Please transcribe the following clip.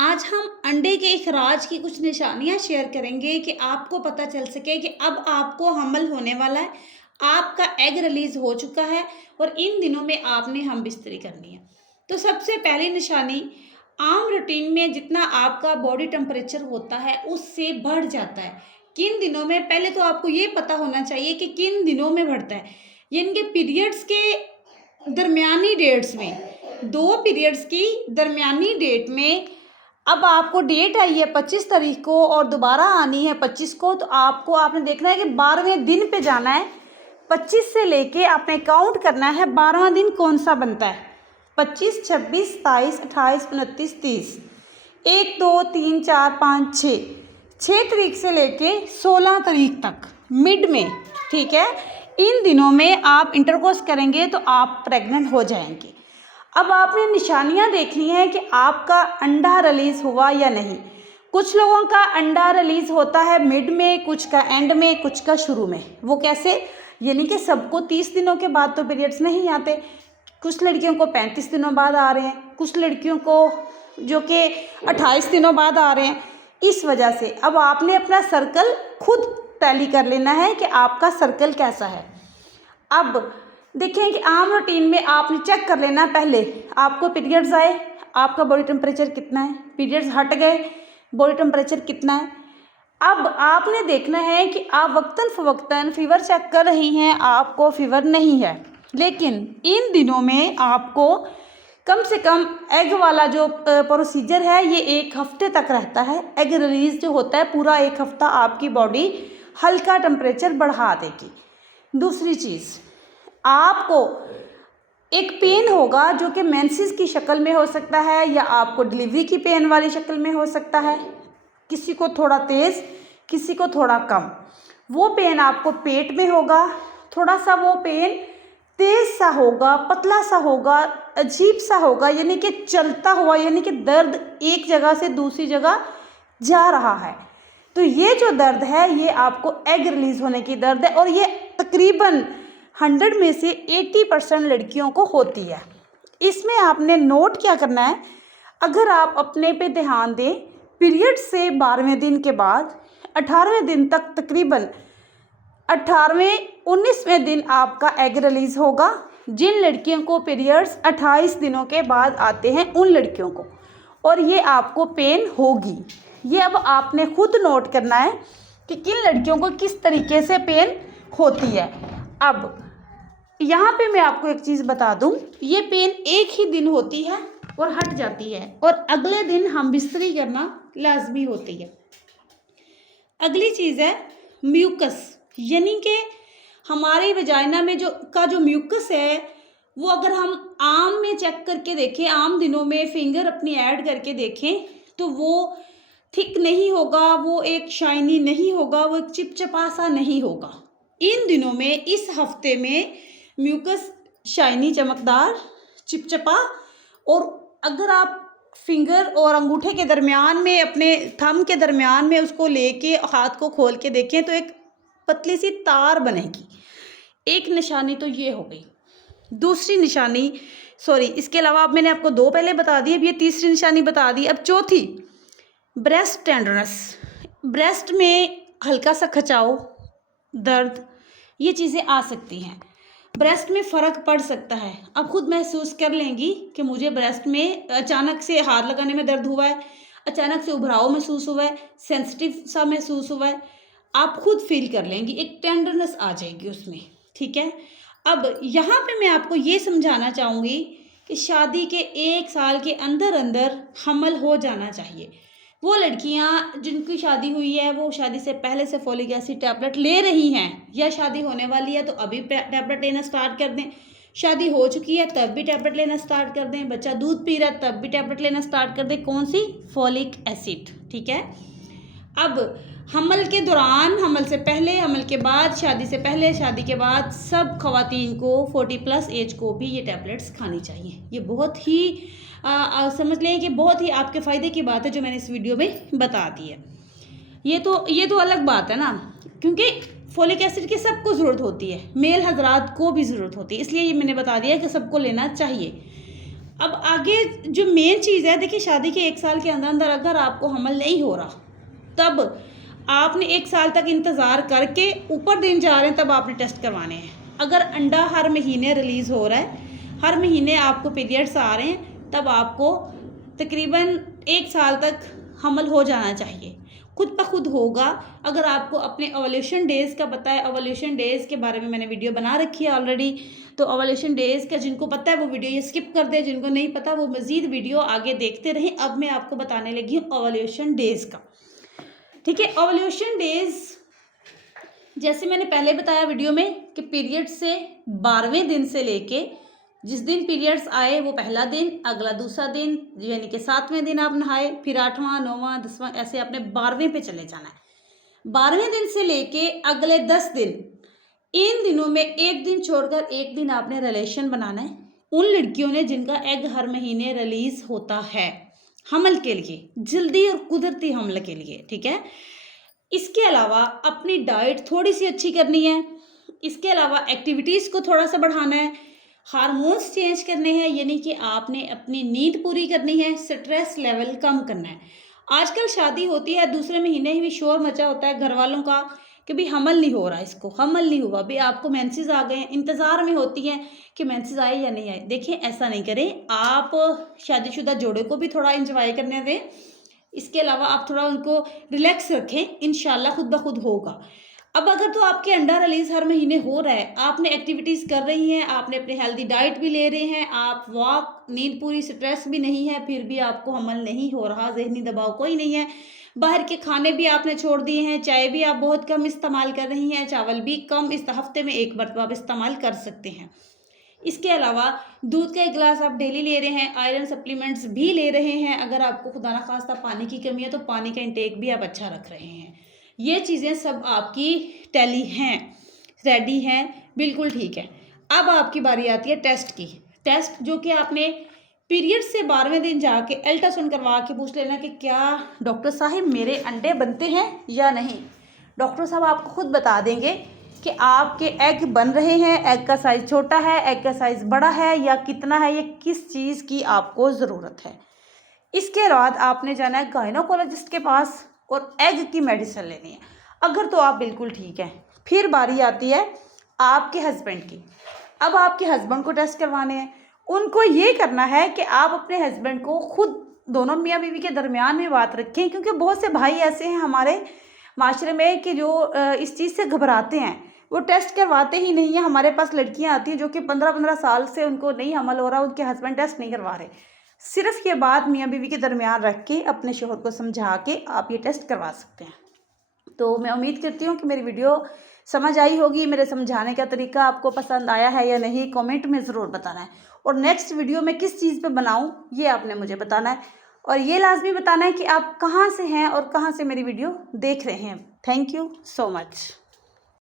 आज हम अंडे के एक राज की कुछ निशानियां शेयर करेंगे कि आपको पता चल सके कि अब आपको हमल होने वाला है, आपका एग रिलीज हो चुका है और इन दिनों में आपने हम बिस्तरी करनी है। तो सबसे पहली निशानी, आम रूटीन में जितना आपका बॉडी टेम्परेचर होता है उससे बढ़ जाता है। किन दिनों में, पहले तो आपको ये पता होना चाहिए कि किन दिनों में बढ़ता है। यानी कि पीरियड्स के दरमियानी डेट्स में, दो पीरियड्स की दरमियानी डेट में अब आपको डेट आई है 25 तारीख को और दोबारा आनी है 25 को, तो आपने देखना है कि 12वें दिन पे जाना है। 25 से लेके आपने काउंट करना है 12वां दिन कौन सा बनता है। 25, 26, 27, 28, 29, 30, 1, 2, 3, 4, 5, 6 तारीख से लेके 16 तारीख तक मिड में, ठीक है। इन दिनों में आप इंटरकोर्स करेंगे तो आप प्रेग्नेंट हो जाएंगे। अब आपने निशानियां देखनी है कि आपका अंडा रिलीज हुआ या नहीं। कुछ लोगों का अंडा रिलीज होता है मिड में, कुछ का एंड में, कुछ का शुरू में। वो कैसे? यानी कि सबको 30 दिनों के बाद तो पीरियड्स नहीं आते। कुछ लड़कियों को 35 दिनों बाद आ रहे हैं, कुछ लड़कियों को जो कि 28 दिनों बाद आ रहे हैं। इस वजह से अब आपने अपना सर्कल खुद टैली कर लेना है कि आपका सर्कल कैसा है। अब देखें कि आम रूटीन में आपने चेक कर लेना, पहले आपको पीरियड्स आए, आपका बॉडी टेम्परेचर कितना है, पीरियड्स हट गए, बॉडी टेम्परेचर कितना है। अब आपने देखना है कि आप वक्तन फ़वक्तन फीवर चेक कर रही हैं, आपको फीवर नहीं है, लेकिन इन दिनों में आपको कम से कम एग वाला जो प्रोसीजर है ये 1 हफ्ते तक रहता है। एग रिलीज जो होता है पूरा 1 हफ्ता आपकी बॉडी हल्का टेम्परेचर बढ़ा देगी। दूसरी चीज़, आपको एक पेन होगा जो कि मेंसेस की शक्ल में हो सकता है या आपको डिलीवरी की पेन वाली शक्ल में हो सकता है। किसी को थोड़ा तेज़, किसी को थोड़ा कम। वो पेन आपको पेट में होगा, थोड़ा सा वो पेन तेज़ सा होगा, पतला सा होगा, अजीब सा होगा, यानी कि चलता हुआ, यानी कि दर्द एक जगह से दूसरी जगह जा रहा है। तो ये जो दर्द है ये आपको एग रिलीज़ होने की दर्द है और ये तकरीबन 100 में से 80% लड़कियों को होती है। इसमें आपने नोट क्या करना है, अगर आप अपने पे ध्यान दें, पीरियड से 12वें दिन के बाद 18वें दिन तक, तकरीबन 18वें 19वें दिन आपका एग रिलीज़ होगा। जिन लड़कियों को पीरियड्स 28 दिनों के बाद आते हैं उन लड़कियों को, और ये आपको पेन होगी। ये अब आपने खुद नोट करना है कि किन लड़कियों को किस तरीके से पेन होती है। अब यहाँ पे मैं आपको एक चीज़ बता दूँ, ये पेन एक ही दिन होती है और हट जाती है और अगले दिन हम बिस्तरी करना लाजमी होती है। अगली चीज़ है म्यूकस, यानी कि हमारे वजाइना में जो म्यूकस है वो अगर हम आम में चेक करके देखें, आम दिनों में फिंगर अपनी ऐड करके देखें तो वो थिक नहीं होगा, वो एक शाइनी नहीं होगा, वो एक चिपचिपा सा नहीं होगा। इन दिनों में, इस हफ्ते में म्यूकस शाइनी, चमकदार, चिपचिपा, और अगर आप फिंगर और अंगूठे के दरमियान में, अपने थंब के दरमियान में उसको लेके हाथ को खोल के देखें तो एक पतली सी तार बनेगी। एक निशानी तो ये हो गई। दूसरी निशानी, सॉरी, इसके अलावा अब मैंने आपको 2 पहले बता दी, अब ये तीसरी निशानी बता दी। अब चौथी, ब्रेस्ट टेंडरनेस, ब्रेस्ट में हल्का सा खचाव, दर्द, ये चीज़ें आ सकती हैं। ब्रेस्ट में फ़र्क पड़ सकता है, आप खुद महसूस कर लेंगी कि मुझे ब्रेस्ट में अचानक से हाथ लगाने में दर्द हुआ है, अचानक से उभराव महसूस हुआ है, सेंसिटिव सा महसूस हुआ है, आप खुद फील कर लेंगी, एक टेंडरनेस आ जाएगी उसमें, ठीक है। अब यहाँ पे मैं आपको ये समझाना चाहूँगी कि शादी के 1 साल के अंदर अंदर हमल हो जाना चाहिए। वो लड़कियां जिनकी शादी हुई है, वो शादी से पहले से फॉलिक एसिड टैबलेट ले रही हैं, या शादी होने वाली है तो अभी टैबलेट लेना स्टार्ट कर दें, शादी हो चुकी है तब भी टैबलेट लेना स्टार्ट कर दें, बच्चा दूध पी रहा है तब भी टैबलेट लेना स्टार्ट कर दें। कौन सी? फॉलिक एसिड, ठीक है। अब हमल के दौरान, हमल से पहले, हमल के बाद, शादी से पहले, शादी के बाद, सब खवातीन को 40+ एज को भी ये टैबलेट्स खानी चाहिए। ये बहुत ही समझ लें कि बहुत ही आपके फ़ायदे की बात है जो मैंने इस वीडियो में बता दी है। ये तो अलग बात है ना, क्योंकि फॉलिक एसिड की सबको ज़रूरत होती है, मेल हजरात को भी ज़रूरत होती है, इसलिए ये मैंने बता दिया कि सबको लेना चाहिए। अब आगे जो मेन चीज़ है, देखिए शादी के 1 साल के अंदर अंदर अगर आपको हमल नहीं हो रहा, तब आपने 1 साल तक इंतज़ार करके ऊपर दिन जा रहे हैं, तब आपने टेस्ट करवाने हैं। अगर अंडा हर महीने रिलीज़ हो रहा है, हर महीने आपको पीरियड्स आ रहे हैं, तब आपको तकरीबन 1 साल तक हमल हो जाना चाहिए, खुद ब खुद होगा। अगर आपको अपने ओवुलेशन डेज़ का पता है, ओवुलेशन डेज़ के बारे में मैंने वीडियो बना रखी है ऑलरेडी, तो ओवुलेशन डेज़ का जिनको पता है वो वीडियो ये स्किप कर दे, जिनको नहीं पता वो मज़ीद वीडियो आगे देखते रहें। अब मैं आपको बताने लगी हूँ ओवुलेशन डेज़ का, ठीक है। ओवुलेशन डेज़ जैसे मैंने पहले बताया वीडियो में कि पीरियड से 12वें दिन से लेके जिस दिन पीरियड्स आए वो पहला दिन, अगला दूसरा दिन, यानी कि 7वें दिन आप नहाए, फिर 8वां 9वां 10वां, ऐसे आपने 12वें पे चले जाना है। 12वें दिन से लेके अगले 10 दिन, इन दिनों में एक दिन छोड़कर एक दिन आपने रिलेशन बनाना है उन लड़कियों ने जिनका एग हर महीने रिलीज होता है हमल के लिए, जल्दी और कुदरती हमल के लिए, ठीक है। इसके अलावा अपनी डाइट थोड़ी सी अच्छी करनी है, इसके अलावा एक्टिविटीज़ को थोड़ा सा बढ़ाना है, हार्मोन्स चेंज करने हैं, यानी कि आपने अपनी नींद पूरी करनी है, स्ट्रेस लेवल कम करना है। आजकल शादी होती है दूसरे महीने ही भी शोर मचा होता है घर वालों का कि भाई हमल नहीं हो रहा, इसको हमल नहीं हुआ, भाई आपको मेंसेस आ गए हैं, इंतज़ार में होती हैं कि मेंसेस आए या नहीं आए। देखिए ऐसा नहीं करें, आप शादीशुदा जोड़े को भी थोड़ा इंजॉय करने दें, इसके अलावा आप थोड़ा उनको रिलैक्स रखें, इंशाल्लाह खुद ब खुद होगा। अब अगर तो आपके अंडा रिलीज़ हर महीने हो रहा है, आपने एक्टिविटीज़ कर रही हैं, आपने अपने हेल्दी डाइट भी ले रहे हैं, आप वॉक, नींद पूरी, स्ट्रेस भी नहीं है, फिर भी आपको हमल नहीं हो रहा, ज़हनी दबाव कोई नहीं है, बाहर के खाने भी आपने छोड़ दिए हैं, चाय भी आप बहुत कम इस्तेमाल कर रही हैं, चावल भी कम, इस हफ्ते में 1 मरतबा आप इस्तेमाल कर सकते हैं। इसके अलावा दूध का 1 गिलास आप डेली ले रहे हैं, आयरन सप्लीमेंट्स भी ले रहे हैं, अगर आपको खुदा ना खास्ता पानी की कमी है तो पानी का इंटेक भी आप अच्छा रख रहे हैं। ये चीज़ें सब आपकी टैली हैं, रेडी हैं, बिल्कुल ठीक है। अब आपकी बारी आती है टेस्ट की। टेस्ट जो कि आपने पीरियड से 12वें दिन जाके अल्ट्रासाउंड करवा के पूछ लेना कि क्या डॉक्टर साहब मेरे अंडे बनते हैं या नहीं। डॉक्टर साहब आपको खुद बता देंगे कि आपके एग बन रहे हैं, एग का साइज़ छोटा है, एग का साइज़ बड़ा है या कितना है, ये किस चीज़ की आपको ज़रूरत है। इसके बाद आपने जाना है गायनोकोलॉजिस्ट के पास और एग की मेडिसिन लेनी है, अगर तो आप बिल्कुल ठीक हैं। फिर बारी आती है आपके हस्बैंड की। अब आपके हस्बैंड को टेस्ट करवाने हैं, उनको ये करना है कि आप अपने हस्बैंड को खुद, दोनों मियाँ बीवी के दरमियान में बात रखें, क्योंकि बहुत से भाई ऐसे हैं हमारे माशरे में कि जो इस चीज़ से घबराते हैं, वो टेस्ट करवाते ही नहीं है। हमारे पास लड़कियां आती हैं जो कि 15-15 साल से उनको नहीं हमल हो रहा, उनके हस्बैंड टेस्ट नहीं करवा रहे। सिर्फ ये बात मियाँ बीवी के दरमियान रख के अपने शोहर को समझा के आप ये टेस्ट करवा सकते हैं। तो मैं उम्मीद करती हूँ कि मेरी वीडियो समझ आई होगी, मेरे समझाने का तरीका आपको पसंद आया है या नहीं, कमेंट में ज़रूर बताना है। और नेक्स्ट वीडियो में किस चीज़ पे बनाऊँ ये आपने मुझे बताना है, और ये लाजमी बताना है कि आप कहाँ से हैं और कहाँ से मेरी वीडियो देख रहे हैं। Thank you so much.